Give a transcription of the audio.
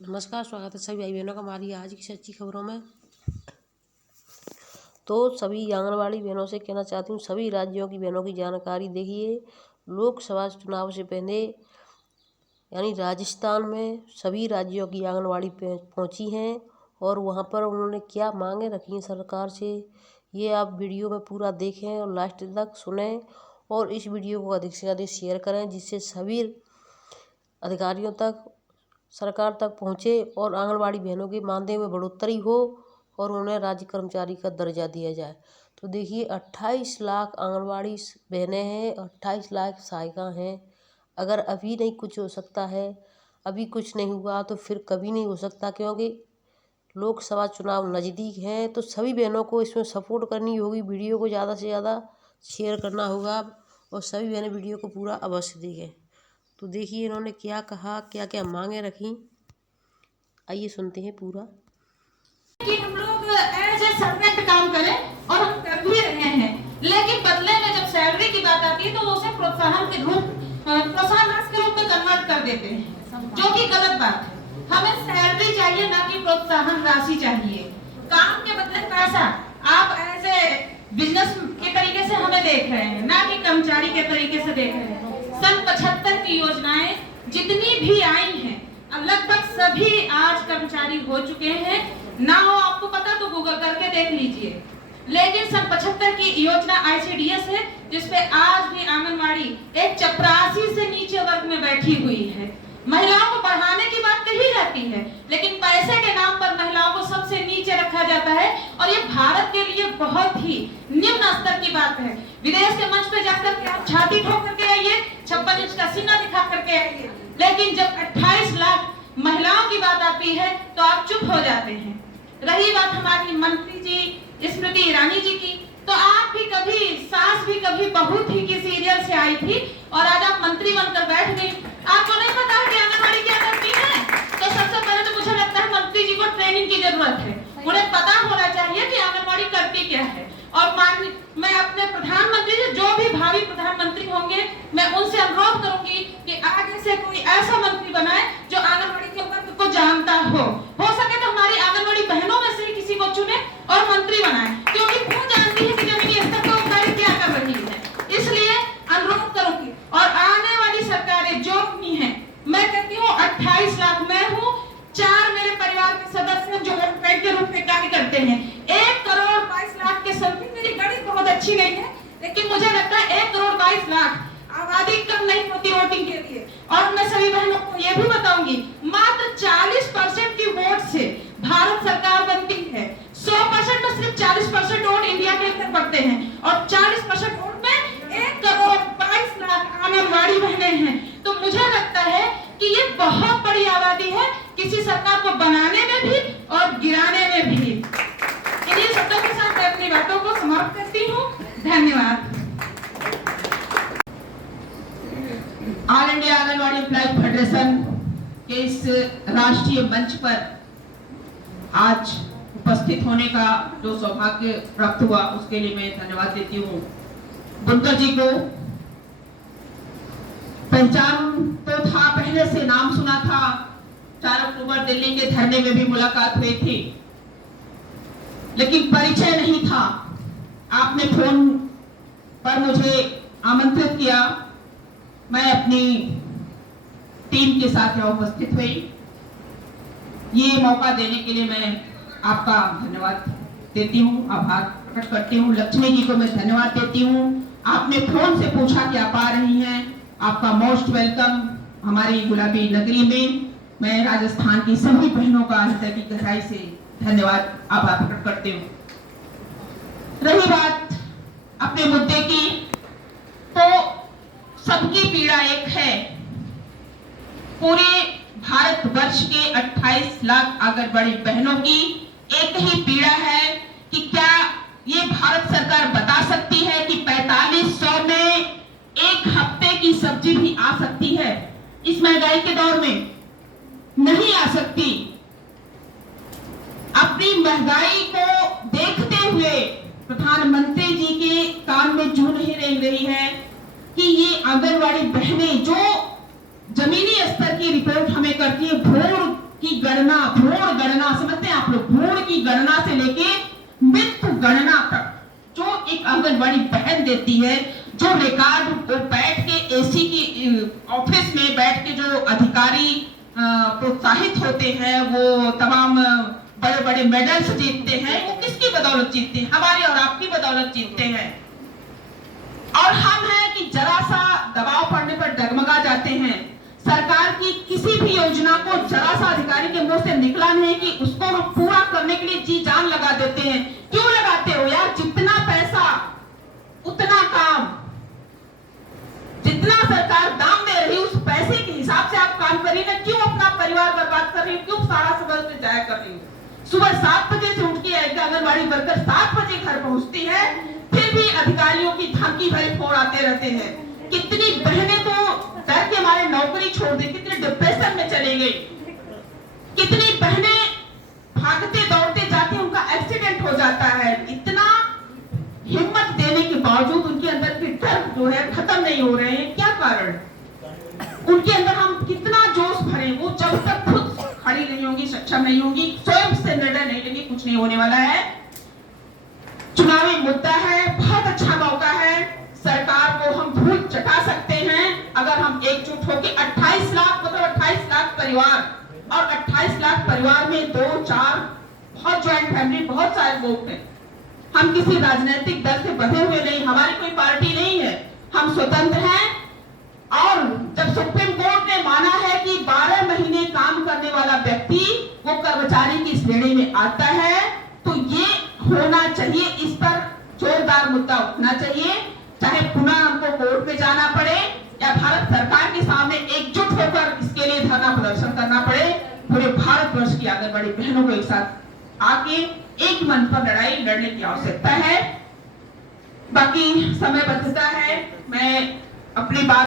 नमस्कार, स्वागत है सभी भाई बहनों का हमारी आज की सच्ची खबरों में। तो सभी आंगनबाड़ी बहनों से कहना चाहती हूँ, सभी राज्यों की बहनों की जानकारी देखिए। लोकसभा चुनाव से पहले यानी राजस्थान में सभी राज्यों की आंगनबाड़ी पहुँची हैं और वहाँ पर उन्होंने क्या मांगे रखी हैं सरकार से, ये आप वीडियो में पूरा देखें और लास्ट तक सुनें और इस वीडियो को अधिक से अधिक शेयर करें, जिससे सभी अधिकारियों तक, सरकार तक पहुँचे और आंगनबाड़ी बहनों के मानदेय में बढ़ोतरी हो और उन्हें राज्य कर्मचारी का दर्जा दिया जाए। तो देखिए 28 लाख आंगनबाड़ी बहनें हैं, 28 लाख सहायिका हैं। अगर अभी नहीं कुछ हो सकता है, अभी कुछ नहीं हुआ तो फिर कभी नहीं हो सकता, क्योंकि लोकसभा चुनाव नज़दीक हैं। तो सभी बहनों को इसमें सपोर्ट करनी होगी, वीडियो को ज़्यादा से ज़्यादा शेयर करना होगा और सभी बहनें वीडियो को पूरा अवश्य देखें। तो देखिए इन्होंने क्या कहा, क्या क्या मांगे रखी, आइए सुनते हैं पूरा। कि हम लोग एज ए सर्वेंट काम करें और हम कर भी रहे हैं, लेकिन बदले में जब सैलरी की बात आती है तो उसे प्रोत्साहन के रूप में कन्वर्ट कर देते हैं, जो कि गलत बात है। हमें सैलरी चाहिए, ना कि प्रोत्साहन राशि चाहिए। काम के बदले पैसा आप एज ए बिजनेस के तरीके से हमें देख रहे हैं, ना कि कर्मचारी के तरीके से देख रहे हैं। सन 75 की योजनाएं जितनी भी आई हैं, लगभग सभी आज कर्मचारी हो चुके हैं। ना हो आपको पता तो गूगल करके देख लीजिए। लेकिन सन 75 की योजना ICDS है, जिसपे आज भी आंगनवाड़ी एक चपरासी से नीचे वर्ग में बैठी हुई है। महिलाओं को बढ़ाने की बात कही जाती है, लेकिन पैसे के नाम पर महिलाओं को सबसे नीचे रखा जाता है और ये भारत के लिए बहुत ही निम्न स्तर की बात है। विदेश के मंच पे जाकर के आप छाती ठोक करके आइए, 56 इंच का सीना दिखा करके आइए, लेकिन जब 28 लाख महिलाओं की बात आती है तो आप चुप हो जाते हैं। रही बात हमारी मंत्री जी स्मृति ईरानी जी की, तो आप भी कभी सास भी कभी बहू थी की सीरियल से आई थी और आज आप मंत्री बनकर बैठ गई। आपको नहीं पता कि आंगनबाड़ी क्या करती है? तो सबसे पहले तो मुझे लगता है मंत्री जी को ट्रेनिंग की जरूरत है। उन्हें पता होना चाहिए कि आंगनबाड़ी करती क्या है। और मैं अपने प्रधानमंत्री से, जो भी भावी प्रधानमंत्री होंगे, मैं उनसे अनुरोध करूंगी कि आगे से कोई ऐसा मंत्री बनाए जो आंगनबाड़ी के वर्ग को जानता हो सके तो हमारी आंगनबाड़ी बहनों में से किसी को चुने और मंत्री बनाए, क्योंकि वो जानती है कि जमीनी स्तर पर कार्य क्या कर रही है। इसलिए अनुरोध करूंगी और आने वाली सरकारें जो भी हैं, मैं कहती हूँ 28 लाख मैं हूँ, 4 मेरे परिवार के सदस्य जो वोट के रूप में कार्य करते हैं। 1 करोड़ 22 लाख के संख्या, मेरी गणित बहुत अच्छी नहीं है, लेकिन मुझे लगता है 1 करोड़ 22 लाख आबादी कम नहीं होती वोटिंग के लिए। और मैं सभी बहनों को यह भी बताऊंगी, मात्र 40% की वोट से भारत सरकार बनती है। 100% में सिर्फ 40% वोट इंडिया के अंदर पड़ते हैं और 40% वोट में 1 करोड़ 22 लाख आंगनबाड़ी बहनें हैं। तो मुझे लगता है कि ये बहुत बड़ी आबादी है, किसी सरकार को बनाने में भी और गिराने में भी। इन्हीं शब्दों के साथ मैं अपनी बातों को समाप्त करती हूँ। धन्यवाद। All India anganwadi employ federation के इस राष्ट्रीय मंच पर आज उपस्थित होने का जो सौभाग्य प्राप्त हुआ, उसके लिए मैं धन्यवाद देती हूँ। बुनकर जी को पहचान तो था, पहले से नाम सुना था, 4 अक्टूबर दिल्ली के धरने में भी मुलाकात हुई थी, लेकिन परिचय नहीं था। आपने फोन पर मुझे आमंत्रित किया, मैं अपनी टीम के साथ यहाँ उपस्थित हुई। ये मौका देने के लिए मैं आपका धन्यवाद देती हूँ, आभार प्रकट करती हूँ। लक्ष्मी जी को मैं धन्यवाद देती हूँ। आपने फोन से पूछा कि आप आ रही हैं, आपका मोस्ट वेलकम हमारी गुलाबी नगरी में। मैं राजस्थान की सभी बहनों का हृदय की गहराई से धन्यवाद, आभार प्रकट करती हूँ। रही बात अपने मुद्दे की, तो सबकी पीड़ा एक है। पूरे भारतवर्ष के 28 लाख आंगनबाड़ी बहनों की एक ही पीड़ा है कि क्या ये भारत सरकार बता सकती है कि 4500 में एक हफ्ते की सब्जी भी आ सकती है? इस महंगाई के दौर में नहीं आ सकती। अपनी महंगाई को देखते हुए प्रधानमंत्री जी के कान में जू नहीं रेंग रही है कि ये आंगनबाड़ी बहनें जो जमीनी स्तर की रिपोर्ट हमें करती है, भ्रूण की गणना, भ्रूण गणना, समझते हैं आप लोग, भ्रूण की गणना से लेके मृत्यु गणना तक जो एक आंगनबाड़ी बहन देती है, जो रिकॉर्ड को बैठ के एसी की ऑफिस में बैठ के जो अधिकारी प्रोत्साहित होते हैं, वो तमाम बड़े बड़े मेडल्स जीतते हैं, वो किसकी बदौलत जीतते हैं? हमारी और आपकी बदौलत जीतते हैं। और हम हैं कि जरा सा दबाव पड़ने पर डगमगा जाते हैं। सरकार की किसी भी योजना को जरा सा अधिकारी के मुंह से निकला नहीं कि उसको हम पूरा करने के लिए जी जान लगा देते हैं। क्यों लगाते हो यार? जितना पैसा उतना काम, जितना सरकार दाम दे रही उस पैसे के हिसाब से आप काम करिए ना। क्यों अपना परिवार बर्बाद कर रही हो? क्यों सारा समय में जाया कर रही हो? सुबह 7 बजे से उठ के आंगनबाड़ी वर्कर 7 बजे घर पहुंचती है, फिर भी अधिकारियों की धमकी भरे फोन आते रहते हैं। कितनी बहनें तो डर के मारे नौकरी छोड़ दी, कितने डिप्रेशन में चली गई, कितनी बहनें भागते दौड़ते जाती, उनका एक्सीडेंट हो जाता है। इतना हिम्मत देने के बावजूद उनके अंदर के डर जो है खत्म नहीं हो रहे हैं। क्या कारण? उनके अंदर हम कितना जोश भरे, वो जब तक खुद खड़ी नहीं होंगी, सक्षम नहीं होंगी, स्वयं से निर्णय नहीं लेंगी, कुछ नहीं होने वाला है। चुनावी मुद्दा है, बहुत अच्छा मौका है, सरकार को हम धूल चटा सकते हैं अगर हम एकजुट होकर 28 लाख, मतलब 28 लाख परिवार, और 28 लाख परिवार में 2-4 बहुत ज्वाइंट फैमिली, बहुत सारे लोग हैं। हम किसी राजनीतिक दल से बंधे हुए नहीं, हमारी कोई पार्टी नहीं है, हम स्वतंत्र हैं। और जब सुप्रीम कोर्ट ने माना है कि 12 महीने काम करने वाला व्यक्ति वो कर्मचारी की श्रेणी में आता है, तो ये होना चाहिए, इस पर जोरदार मुद्दा उठना चाहिए। चाहे पुनः हमको कोर्ट में जाना पड़े या भारत सरकार के सामने एकजुट होकर इसके लिए धरना प्रदर्शन करना पड़े, पूरे भारतवर्ष की आंगनबाड़ी बहनों को एक साथ आके एक मन पर लड़ाई लड़ने की आवश्यकता है। बाकी समय बचता है, मैं अपनी बात